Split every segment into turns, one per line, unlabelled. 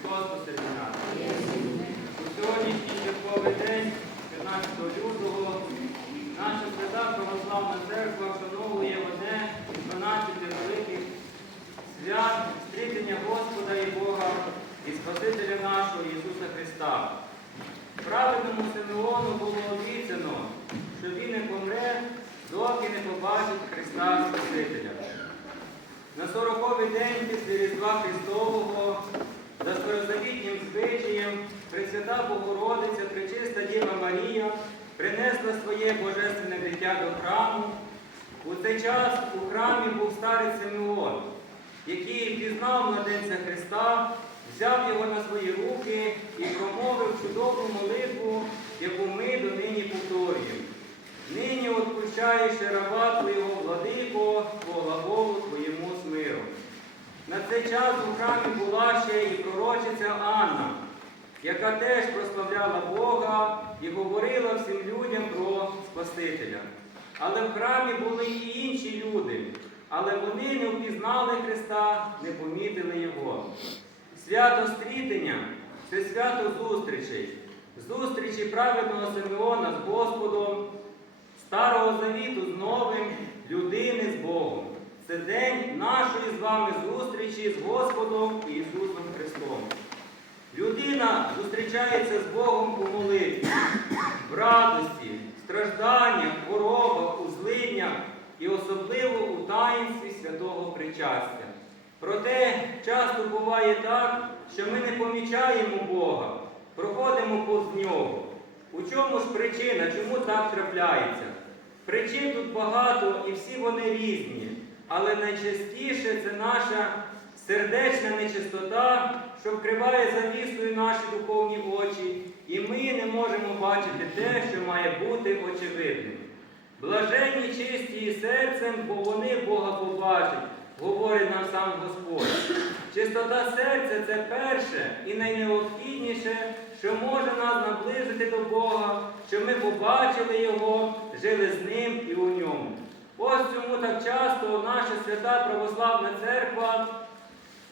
Христос посеред нас. У сьогоднішній святковий день, 15 лютого, наша свята православна церква вшановує одне з 12 великих свят стрітення Господа і Бога і Спасителя нашого Ісуса Христа. Праведному Симеону було обіцяно, що він не помре, доки не побачить Христа Спасителя. На сороковий день після Різдва Христового звичаєм Пресвята Богородиця, Пречиста Діва Марія принесла своє божественне дитя до храму. У цей час у храмі був старий Симеон, який пізнав младенця Христа, взяв його на свої руки і промовив чудову молитву, яку ми донині повторюємо. Нині отпущаєш раба Твого владико, глаголу Твоєму з миром. На цей час у храмі була ще і пророчиця Анна, яка теж прославляла Бога і говорила всім людям про Спасителя. Але в храмі були і інші люди, але вони не впізнали Христа, не помітили Його. Свято стрітення це свято зустрічей, зустрічі праведного Симеона з Господом, Старого Завіту з новим, людини з Богом. Це день нашої з вами зустрічі з Господом Ісусом Христом. Людина зустрічається з Богом у молитві, в радості, стражданнях, хворобах, у злиднях і особливо у таїнстві святого причастя. Проте часто буває так, що ми не помічаємо Бога, проходимо повз нього. У чому ж причина, чому так трапляється? Причин тут багато і всі вони різні, але найчастіше це наша сердечна нечистота, що вкриває завісою наші духовні очі, і ми не можемо бачити те, що має бути очевидним. Блаженні чисті серцем, бо вони Бога побачать, говорить нам сам Господь. Чистота серця це перше і найнеобхідніше, що може нас наблизити до Бога, щоб ми побачили Його, жили з Ним і у ньому. Ось чому так часто наша свята православна церква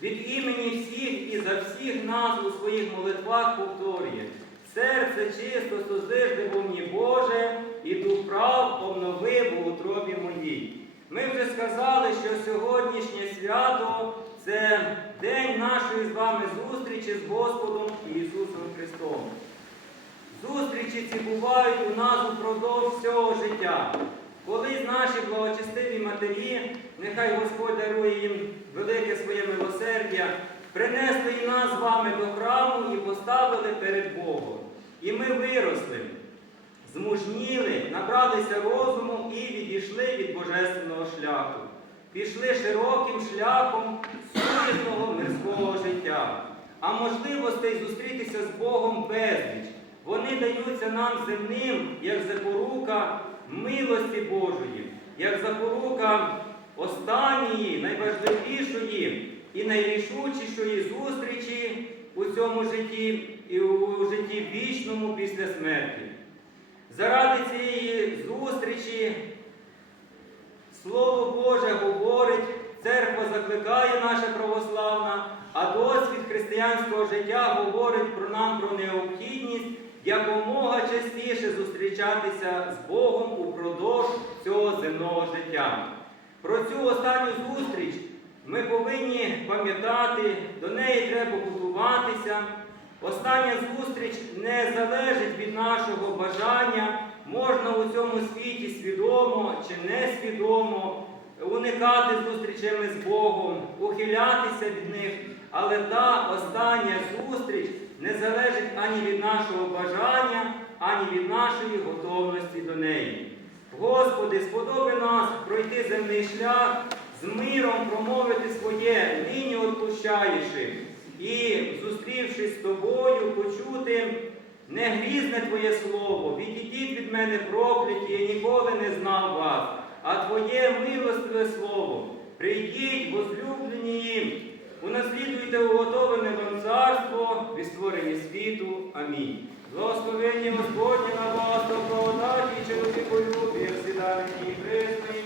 від імені всіх і за всіх нас у своїх молитвах повторює. Серце чисто созижди в мені Боже, і дух прав обновив у утробі моїй. Ми вже сказали, що сьогоднішнє свято це день нашої з вами зустрічі з Господом Ісусом Христом. Зустрічі ці бувають у нас упродовж всього життя. Колись наші благочестиві матері, нехай Господь дарує їм велике своє милосердя, принесли і нас з вами до храму і поставили перед Богом. І ми виросли, змужніли, набралися розуму і відійшли від божественного шляху. Пішли широким шляхом сумісного мирського життя. А можливостей зустрітися з Богом безліч. Вони даються нам земним, як запорука милості Божої, як запорука останньої, найважливішої і найрішучішої зустрічі у цьому житті і у житті вічному після смерті. Заради цієї зустрічі Слово Боже говорить, церква закликає наша православна, а досвід християнського життя говорить про нам про необхідність якомога частіше зустрічатися з Богом упродовж цього земного життя. Про цю останню зустріч ми повинні пам'ятати, до неї треба готуватися. Остання зустріч не залежить від нашого бажання, можна у цьому світі свідомо чи несвідомо уникати зустрічами з Богом, ухилятися від них, але та остання зустріч не залежить ані від нашого бажання, ані від нашої готовності до неї. Господи, сподоби нас пройти земний шлях, з миром промовити своє, нині отпущаєши, і, зустрівшись з тобою, почути не грізне Твоє слово, відійдіть від мене прокляті, я ніколи не знав вас, а Твоє милостиве слово. Прийдіть, возлюблені, унаслідуйте уготоване вам царство від створення світу. Амінь. Благословення Господня на вас, добродаті, чоловіку любі, всі дані і пресної,